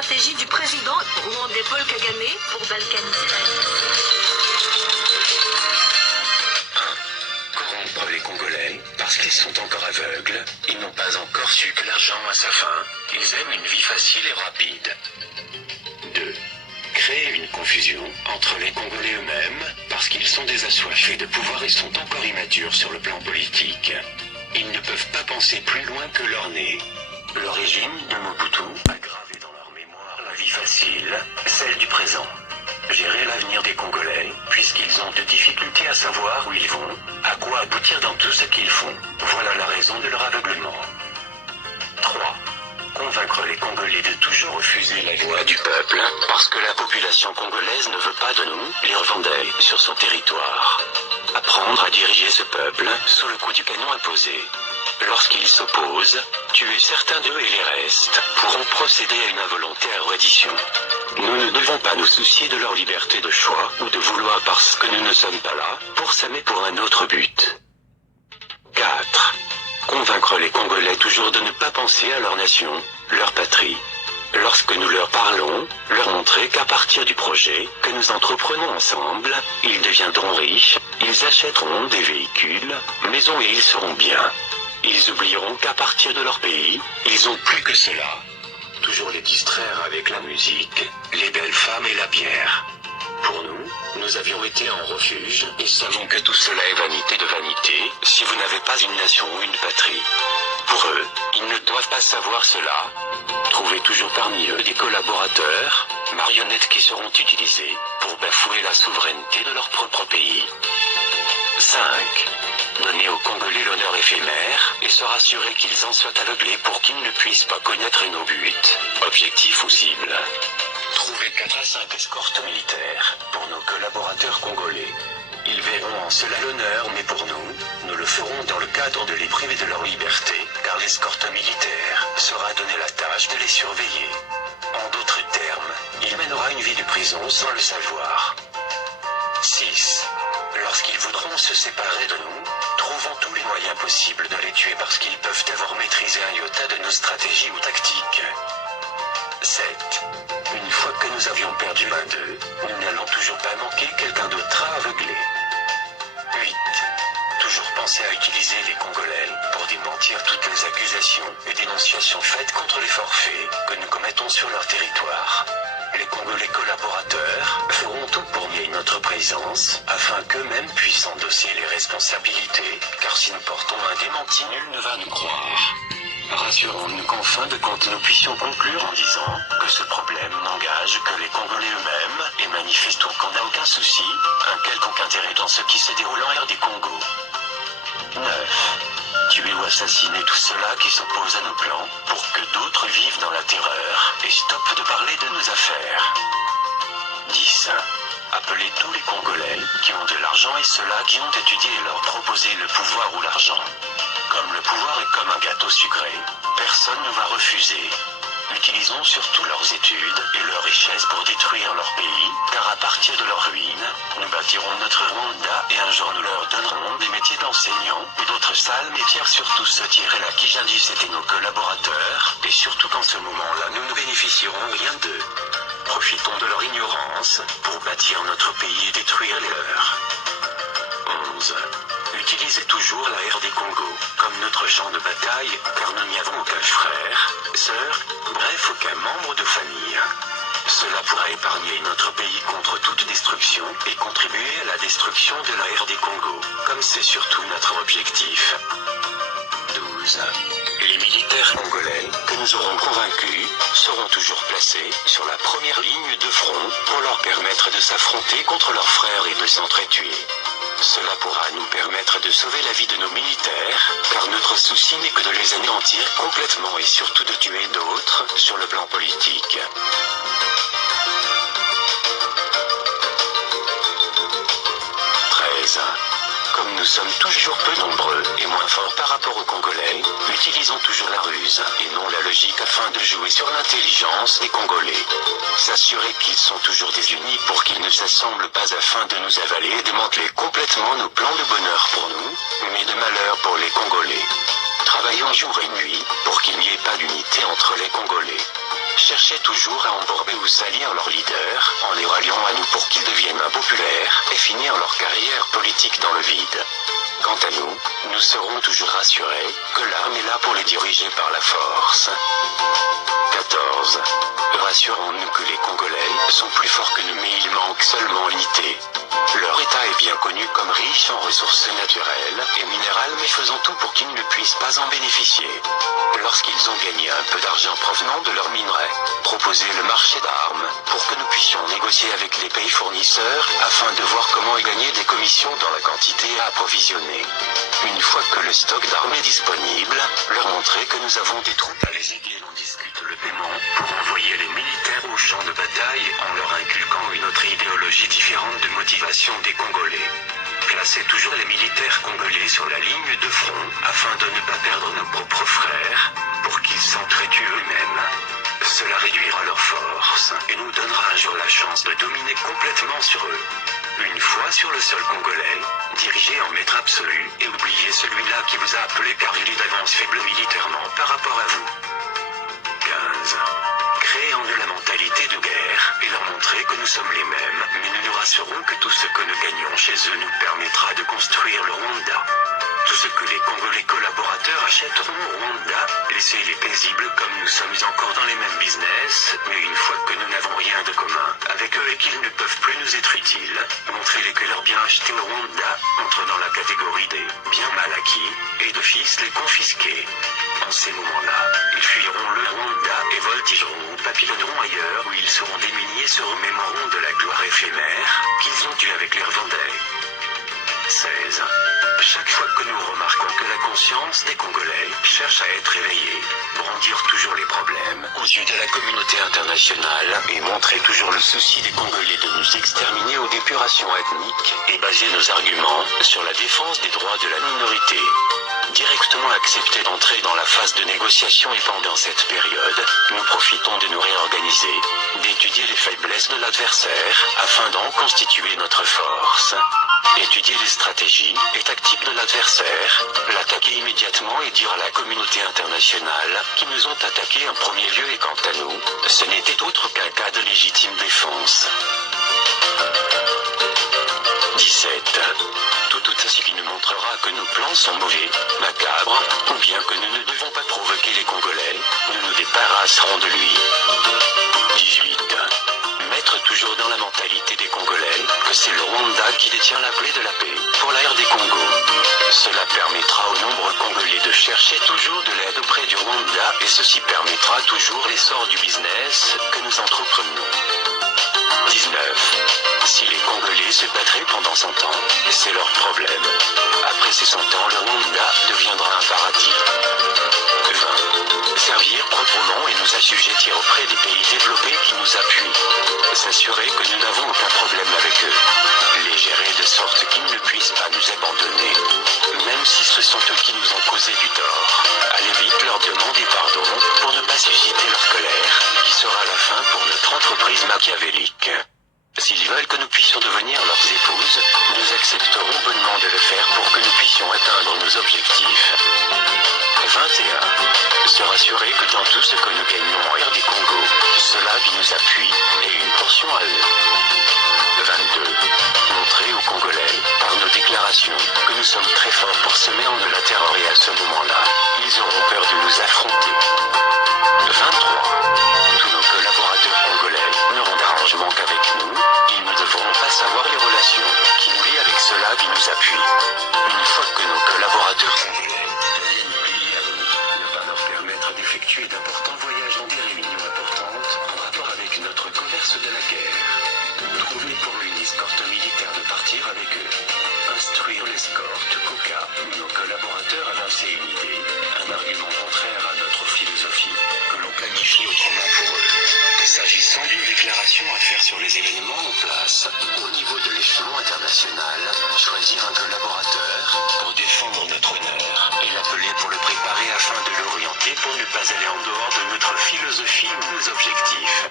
stratégie du président rwandais Paul Kagame pour balkaniser la Corrompre les Congolais, parce qu'ils sont encore aveugles, ils n'ont pas encore su que l'argent a sa fin, ils aiment une vie facile et rapide. 2. Créer une confusion entre les Congolais eux-mêmes, parce qu'ils sont des assoiffés de pouvoir et sont encore immatures sur le plan politique. Ils ne peuvent pas penser plus loin que leur nez. Le régime de Mobutu a gravé dans leur mémoire la vie facile, celle du présent. Gérer l'avenir des Congolais, puisqu'ils ont de difficultés à savoir où ils vont, à quoi aboutir dans tout ce qu'ils font. Voilà la raison de leur aveuglement. 3. Convaincre les Congolais de toujours refuser la voix du peuple, parce que la population congolaise ne veut pas de nous, les Rwandais, sur son territoire. Apprendre à diriger ce peuple, sous le coup du canon imposé. Lorsqu'ils s'opposent, tuer certains d'eux et les restes, pourront procéder à une involontaire reddition. Nous ne devons pas nous soucier de leur liberté de choix, ou de vouloir parce que nous ne sommes pas là, pour s'aimer pour un autre but. 4. Convaincre les Congolais toujours de ne pas penser à leur nation, leur patrie. Lorsque nous leur parlons, leur montrer qu'à partir du projet que nous entreprenons ensemble, ils deviendront riches, ils achèteront des véhicules, maisons et ils seront bien. Ils oublieront qu'à partir de leur pays, ils ont plus que cela. Toujours les distraire avec la musique, les belles femmes et la bière. Pour nous, nous avions été en refuge et savons que tout cela est vanité de vanité si vous n'avez pas une nation ou une patrie. Pour eux, ils ne doivent pas savoir cela. Trouvez toujours parmi eux des collaborateurs, marionnettes qui seront utilisées pour bafouer la souveraineté de leur propre pays. 5. Donner aux Congolais l'honneur éphémère et se rassurer qu'ils en soient aveuglés pour qu'ils ne puissent pas connaître nos buts, objectifs ou cibles. Trouver 4 à 5 escortes militaires pour nos collaborateurs congolais. Ils verront en cela l'honneur, mais pour nous, nous le ferons dans le cadre de les priver de leur liberté, car l'escorte militaire sera donné la tâche de les surveiller. En d'autres termes, il mènera une vie de prison sans le savoir. 6. Lorsqu'ils voudront se séparer de nous, trouvons tous les moyens possibles de les tuer parce qu'ils peuvent avoir maîtrisé un iota de nos stratégies ou tactiques. 7. Une fois que nous avions perdu l'un d'eux, nous n'allons toujours pas manquer quelqu'un d'autre à aveugler. 8. Toujours penser à utiliser les Congolais pour démentir toutes les accusations et dénonciations faites contre les forfaits que nous commettons sur leur territoire. Les Congolais collaborateurs feront tout pour nier notre présence, afin qu'eux-mêmes puissent endosser les responsabilités, car si nous portons un démenti, nul ne va nous croire. Rassurons-nous qu'en fin de compte nous puissions conclure en disant que ce problème n'engage que les Congolais eux-mêmes et manifestons qu'on n'a aucun souci, un quelconque intérêt dans ce qui se déroule en RD Congo. 9. Tuer ou assassiner tout cela qui s'oppose à nos plans pour que d'autres vivent dans la terreur et stoppent de parler de nos affaires. 10. Appeler tous les Congolais qui ont de l'argent et ceux-là qui ont étudié et leur proposer le pouvoir ou l'argent. Comme le pouvoir est comme un gâteau sucré, personne ne va refuser. Utilisons surtout leurs études et leurs richesses pour détruire leur pays, car à partir de leur ruine, nous bâtirons notre Rwanda et un jour nous leur donnerons des métiers d'enseignants et d'autres sales métiers, surtout ceux là qui jadis étaient nos collaborateurs, et surtout qu'en ce moment-là nous ne bénéficierons rien d'eux. Profitons de leur ignorance pour bâtir notre pays et détruire les leurs. 11. Utilisez toujours la RD Congo comme notre champ de bataille, car nous n'y avons aucun frère, sœur, bref aucun membre de famille. Cela pourra épargner notre pays contre toute destruction et contribuer à la destruction de la RD Congo, comme c'est surtout notre objectif. 12. Les militaires congolais que nous aurons convaincus seront toujours placés sur la première ligne de front pour leur permettre de s'affronter contre leurs frères et de s'entretuer. Cela pourra nous permettre de sauver la vie de nos militaires, car notre souci n'est que de les anéantir complètement et surtout de tuer d'autres sur le plan politique. 13. Comme nous sommes toujours peu nombreux et moins forts par rapport aux Congolais, utilisons toujours la ruse et non la logique afin de jouer sur l'intelligence des Congolais. S'assurer qu'ils sont toujours désunis pour qu'ils ne s'assemblent pas afin de nous avaler et démanteler complètement nos plans de bonheur pour nous, mais de malheur pour les Congolais. Travaillons jour et nuit pour qu'il n'y ait pas d'unité entre les Congolais. cherchaient toujours à embourber ou salir leurs leaders, en les ralliant à nous pour qu'ils deviennent impopulaires, et finir leur carrière politique dans le vide. Quant à nous, nous serons toujours rassurés que l'arme est là pour les diriger par la force. 14. Rassurons-nous que les Congolais sont plus forts que nous, mais il manque seulement l'unité. Leur État est bien connu comme riche en ressources naturelles et minérales, mais faisons tout pour qu'ils ne puissent pas en bénéficier. Lorsqu'ils ont gagné un peu d'argent provenant de leurs minerais, proposez le marché d'armes pour que nous puissions négocier avec les pays fournisseurs afin de voir comment y gagner des commissions dans la quantité à approvisionner. Une fois que le stock d'armes est disponible, leur montrer que nous avons des troupes à les aider. On discute le paiement pour envoyer les militaires au champ de bataille en leur inculquant une autre idéologie différente de motivation des Congolais. Placez toujours les militaires congolais sur la ligne de front afin de ne pas perdre nos propres frères, pour qu'ils s'entretuent eux-mêmes. Cela réduira leur force et nous donnera un jour la chance de dominer complètement sur eux. Une fois sur le sol congolais, dirigez en maître absolu et oubliez celui-là qui vous a appelé car il est d'avance faible militairement par rapport à vous. 15. Créer en eux la mentalité de guerre et leur montrer que nous sommes les mêmes, mais nous nous rassurons que tout ce que nous gagnons chez eux nous permettra de construire le Rwanda. Tout ce que les Congolais collaborateurs achèteront au Rwanda, laissez-les paisibles comme nous sommes encore dans les mêmes business, mais une fois que nous n'avons rien de commun avec eux et qu'ils ne peuvent plus nous être utiles, montrez-les que leurs biens achetés au Rwanda entrent dans la catégorie des biens mal acquis et d'office les confisquer. En ces moments-là, ils fuiront le Rwanda et voltigeront ou papillonneront ailleurs où ils seront démunis et se remémoreront de la gloire éphémère qu'ils ont eue avec les Rwandais. 16. Chaque fois que nous remarquons que la conscience des Congolais cherche à être éveillée, brandir toujours les problèmes aux yeux de la communauté internationale et montrer toujours le souci des Congolais de nous exterminer aux dépurations ethniques et baser nos arguments sur la défense des droits de la minorité. Directement accepter d'entrer dans la phase de négociation et pendant cette période, nous profitons de nous réorganiser, d'étudier les faiblesses de l'adversaire afin d'en constituer notre force. Étudier les stratégies et tactiques de l'adversaire, l'attaquer immédiatement et dire à la communauté internationale qu'ils nous ont attaqués en premier lieu et quant à nous, ce n'était autre qu'un cas de légitime défense. 17. Tout ce qui nous montrera que nos plans sont mauvais, macabres, ou bien que nous ne devons pas provoquer les Congolais, nous nous débarrasserons de lui. 18. Mettre toujours dans la mentalité des Congolais que c'est le Rwanda qui détient la clé de la paix pour l'ère des Congos. Cela permettra aux nombreux Congolais de chercher toujours de l'aide auprès du Rwanda et ceci permettra toujours l'essor du business que nous entreprenons. 19. Si les Congolais se battraient pendant 100 ans, c'est leur problème. Après ces 100 ans, le Rwanda deviendra un paradis. 20. Servir proprement et nous assujettir auprès des pays développés qui nous appuient. S'assurer que nous n'avons aucun problème avec eux. Les gérer de sorte qu'ils ne puissent pas nous abandonner. Même si ce sont eux qui nous ont causé du tort. Allez vite leur demander pardon pour ne pas susciter leur colère, qui sera la fin pour notre entreprise machiavélique. S'ils veulent que nous puissions devenir leurs épouses, nous accepterons bonnement de le faire pour que nous puissions atteindre nos objectifs. 21. Se rassurer que dans tout ce que nous gagnons en RD Congo, cela qui nous appuie et une portion à eux. 22. Montrer aux Congolais, par nos déclarations, que nous sommes très forts pour semer en eux la terreur et à ce moment-là, ils auront peur de nous affronter. 23. Tous nos collaborateurs congolais n'auront d'arrangement qu'avec nous, ils ne devront pas savoir les relations qui nous lient avec ceux-là qui nous appuient. Une fois que nos collaborateurs congolais deviennent pliés à nous, ne pas leur permettre d'effectuer d'importants voyages dans des réunions importantes en rapport avec notre commerce de la guerre. Trouver pour eux une escorte militaire de partir avec eux. Instruire l'escorte qu'au cas où nos collaborateurs avançaient une idée, un argument contraire à notre philosophie, que l'on planifie autrement pour eux. S'agissant d'une déclaration à faire sur les événements en place, au niveau de l'échelon international, choisir un collaborateur pour défendre notre honneur et l'appeler pour le préparer afin de l'orienter pour ne pas aller en dehors de notre philosophie ou nos objectifs.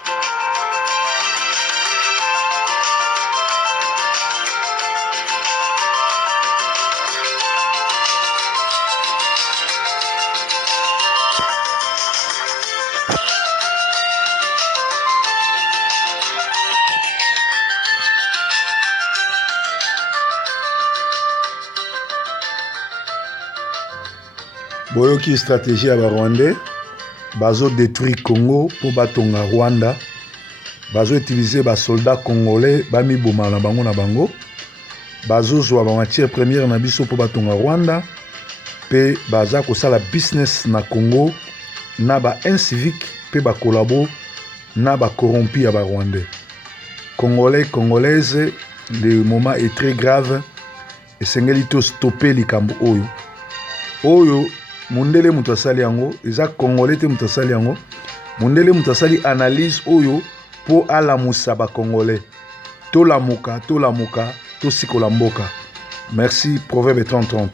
boyoki stratégie ya Rwandais bazo détruire Congo pour batonga Rwanda bazo utiliser ba soldats congolais bami boma na bango bazo zwa ba matière première na biso pour batonga Rwanda pe baza ko sala business na Congo na ba incivique pe ba collabo na ba corrompu ya ba Rwandais Congolais congolaises. Le moment est très grave et sengeli to stopper likambo oyo mundele mutasali yango eza congolais te mutasali yango mundele mutasali analyse oyo po alamusa ba congolais to lamuka to sikola mboka. Merci. Proverbe 30.